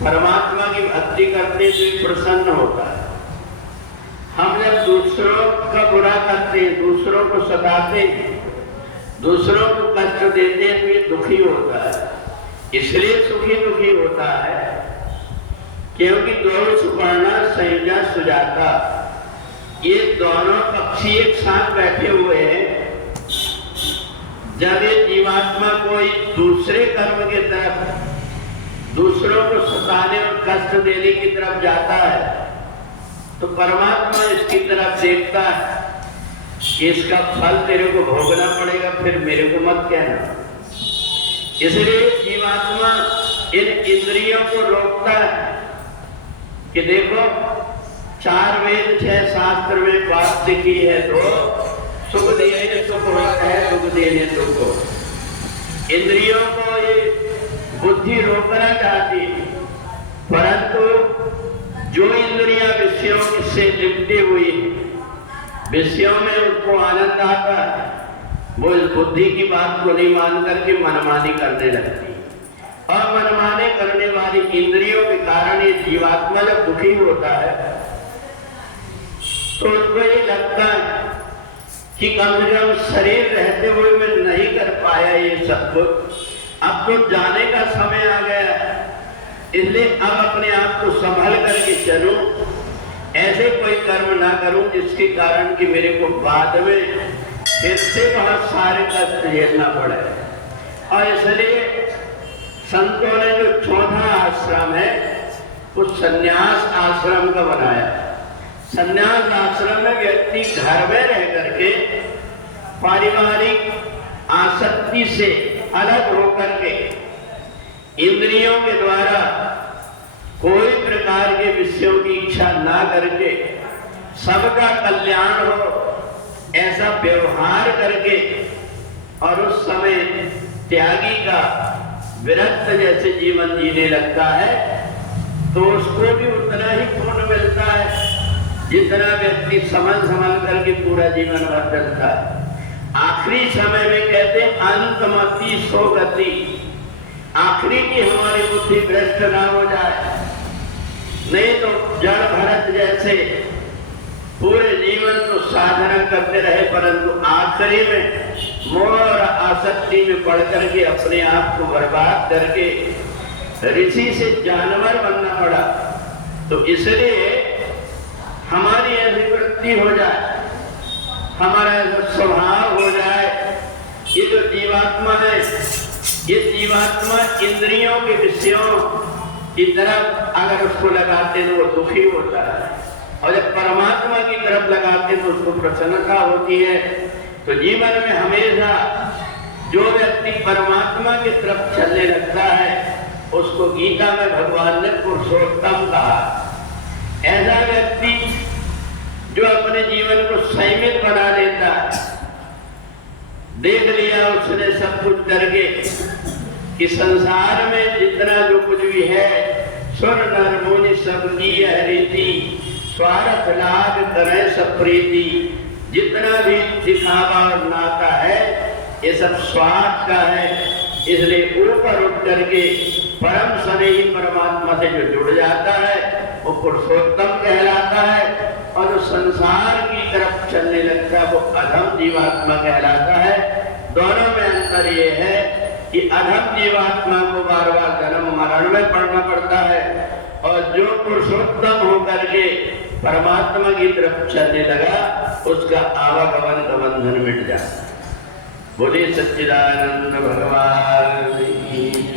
परमात्मा की भक्ति करते तो प्रसन्न होता है। हम जब दूसरों का बुरा करते हैं, दूसरों को सताते हैं, दूसरों को कष्ट देते हैं तो ये दुखी होता है। इसलिए सुखी दुखी होता है क्योंकि दोनों सुपर्णा संयुजा सुजाता, ये दोनों पक्षी एक साथ बैठे हुए हैं। जब ये जीवात्मा कोई दूसरे कर्म की तरफ, दूसरों को सताने और कष्ट देने की तरफ जाता है तो परमात्मा इसकी तरफ देखता है कि इसका फल तेरे को भोगना पड़ेगा, फिर मेरे को मत कहना। इसलिए जीवात्मा इन इंद्रियों को रोकता है कि देखो 4 वेद 6 शास्त्र में बात लिखी है, तो सुख देने सुख होता है, दुख देने दुख हो। इंद्रियों को ये बुद्धि रोकना चाहती है, परंतु जो इंद्रियां विषयों से लिपटी हुई है, विषयों में उसको आनंद आता है, वो इस बुद्धि की बात को नहीं मान करके मनमानी करने लगती है। और मनमानी करने वाली इंद्रियों के कारण ये जीवात्मा जब दुखी होता है तो उसको ये लगता है कि कम से कम शरीर रहते हुए मैं नहीं कर पाया ये सब कुछ, अब तो जाने का समय आ गया, इसलिए अब अपने आप को संभाल करके चलूं, ऐसे कोई कर्म ना करूं जिसके कारण कि मेरे को बाद में फिर से बहुत सारे कष्ट झेलना पड़े। और इसलिए संतों ने जो चौथा आश्रम है उस संन्यास आश्रम का बनाया। संन्यास आश्रम में व्यक्ति घर में रह करके पारिवारिक आसक्ति से अलग होकर के इंद्रियों के द्वारा कोई प्रकार के विषयों की इच्छा ना करके सबका कल्याण हो ऐसा व्यवहार करके, और उस समय त्यागी का विरक्त जैसे जीवन जीने लगता है तो उसको भी उतना ही पुण्य मिलता है जितना व्यक्ति समझ करके पूरा जीवन भर चलता है। आखिरी समय में कहते हैं अंतमति सो गति, आखिरी की हमारी बुद्धि भ्रष्ट ना हो जाए, नहीं तो जड़ भरत जैसे पूरे जीवन तो साधना करते रहे परंतु आखिरी में मोह और आसक्ति में पड़ करके अपने आप को बर्बाद करके ऋषि से जानवर बनना पड़ा। तो इसलिए हमारी ऐसी वृत्ति हो जाए, हमारा ऐसा स्वभाव हो जाए, ये जो जीवात्मा है ये जीवात्मा इंद्रियों के विषयों की तरफ अगर उसको लगाते तो वो दुखी होता है, और जब परमात्मा की तरफ लगाते तो उसको प्रसन्नता होती है। तो जीवन में हमेशा जो व्यक्ति परमात्मा की तरफ चलने लगता है उसको गीता में भगवान ने पुरुषोत्तम कहा। ऐसा व्यक्ति जो अपने जीवन को संयमित बना लेता है, देख लिया उसने सब कुछ करके कि संसार में जितना जो कुछ भी है सुर नर मुनि सबकी यह रीति, स्वार्थ लाभ करे सब प्रीति, जितना भी दिखावा और नाता है ये सब स्वार्थ का है। इसलिए ऊपर उठ करके परम स्नेही परमात्मा से जो जुड़ जाता है वो पुरुषोत्तम कहलाता है, और जो संसार की तरफ चलने लगता है वो अधम जीवात्मा कहलाता है। दोनों में अंतर ये है कि अधम जीवात्मा को बार बार जन्म मरण में पड़ना पड़ता है, और जो पुरुषोत्तम होकर के परमात्मा की तरफ चलने लगा उसका आवागमन का बंधन मिट जाता है। बोले सच्चिदानंद भगवान की।